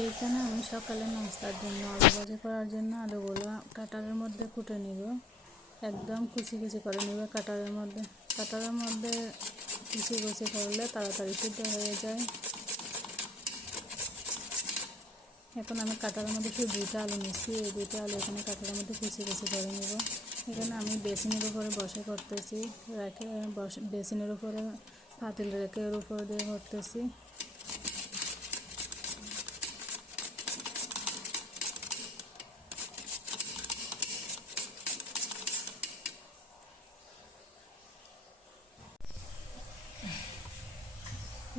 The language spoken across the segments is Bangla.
এইখানে আমি সকালে নাস্তার জন্য, আলু ভাজি করার জন্য আলুগুলো কাটারের মধ্যে কুটে নিব। একদম কুচি কুচি করে নিব কাটারের মধ্যে। কাটারের মধ্যে কুচি কুচি করলে তাড়াতাড়ি সিদ্ধ হয়ে যায়। এখন আমি কাটারের মধ্যে শুধু দুইটা আলু নিচ্ছি, এই দুইটা আলু এখানে কাটারের মধ্যে কুচি কুচি করে নিব। এখানে আমি বেসিনের উপরে বসে করতেছি, রেখে বসে, বেসিনের উপরে, পাতিল রেখে এর উপর দিয়ে করতেছি।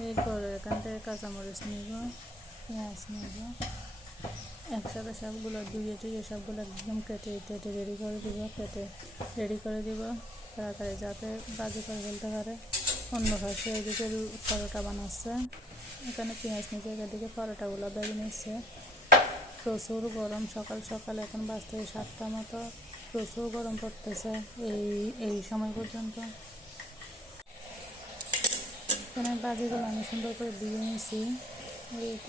এরপরে এখান থেকে কাঁচামরিচ নিব, পেঁয়াজ নিব। একসাথে সবগুলো ধুয়ে টুয়ে সবগুলো একদম কেটে কেটে রেডি করে দিব, কেটে রেডি করে দিব। তাড়াতাড়ি যাতে বাজি করে ফেলতে পারে। অন্য পাশে এদিকে পরোটা বানাচ্ছে। এখানে পেঁয়াজ নিচে এদিকে পরোটাগুলো বেরিয়ে নিচ্ছে। প্রচুর গরম, সকাল সকাল এখন বাজতে সাতটা মতো। প্রচুর গরম পড়তেছে এই এই সময় পর্যন্ত। এখানে বাজিগুলো আমি সুন্দর করে দিয়ে নিয়েছি।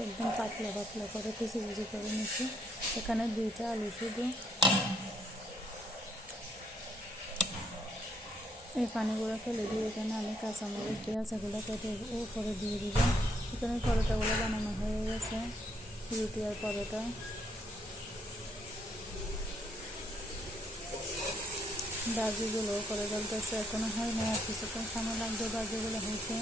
একদম পাতলা পাতলা করে কুচি কুচি করে নিয়েছি। এখানে দুইটা আলু শুধু। এই পানিগুলো ফেলে দিয়ে এখানে আমি কাঁচামরিচ, পেঁয়াজ এগুলো কেটে উপরে দিয়ে দিব। এখানে পরোটাগুলো বানানো হয়ে গেছে। রুটি আর পরোটা। বাজিগুলো করে ফেলতেছে এখনও হয়নি আর কিছুক্ষণ সময় লাগবে বাজিগুলো হয়েছে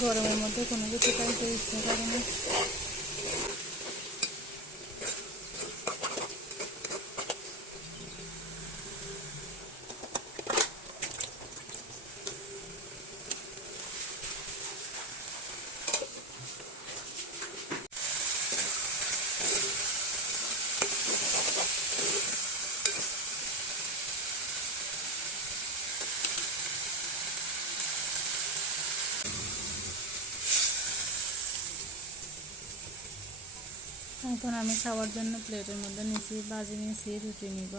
গরমের মধ্যে কোনো কিছু খাইতে ইচ্ছে করে না। এখন আমি খাওয়ার জন্য প্লেটের মধ্যে নিচ্ছি বাজি নিয়েছি, রুটি নিব।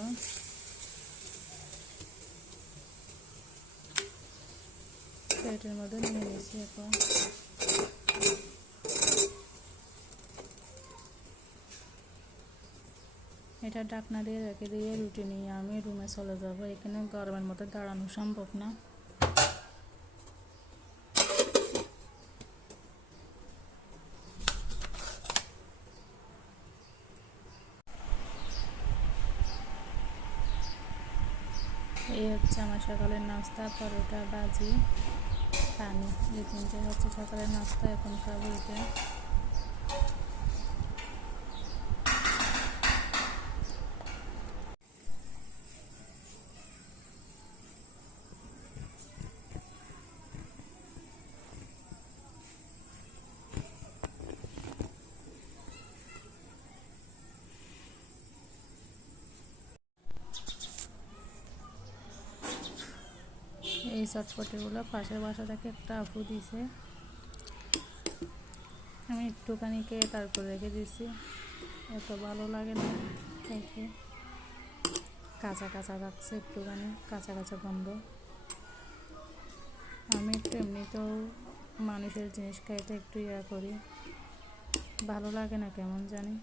প্লেটের মধ্যে নিয়ে নিয়েছি এখন। এটা ডাকনা দিয়ে রেখে দিয়ে রুটি নিয়ে আমি রুমে চলে যাব। এখানে গরমের মধ্যে দাঁড়ানো সম্ভব না। এই হচ্ছে আমার সকালের নাস্তা, পরোটা বাজি পানি। এই তিনটে হচ্ছে সকালের নাস্তা, এখন খাব এটা। এই চটপটিগুলো পাশের বাসা থেকে একটা আপু দিছে। আমি একটুখানি খেয়ে তারপর রেখে দিছি এত ভালো লাগে না খাইতে কাঁচা কাঁচা রাখছে একটুখানি, কাঁচা কাঁচা গন্ধ। আমি একটু এমনিতেও মানুষের জিনিস খাইতে একটু ইয়া করি। ভালো লাগে না কেমন জানি।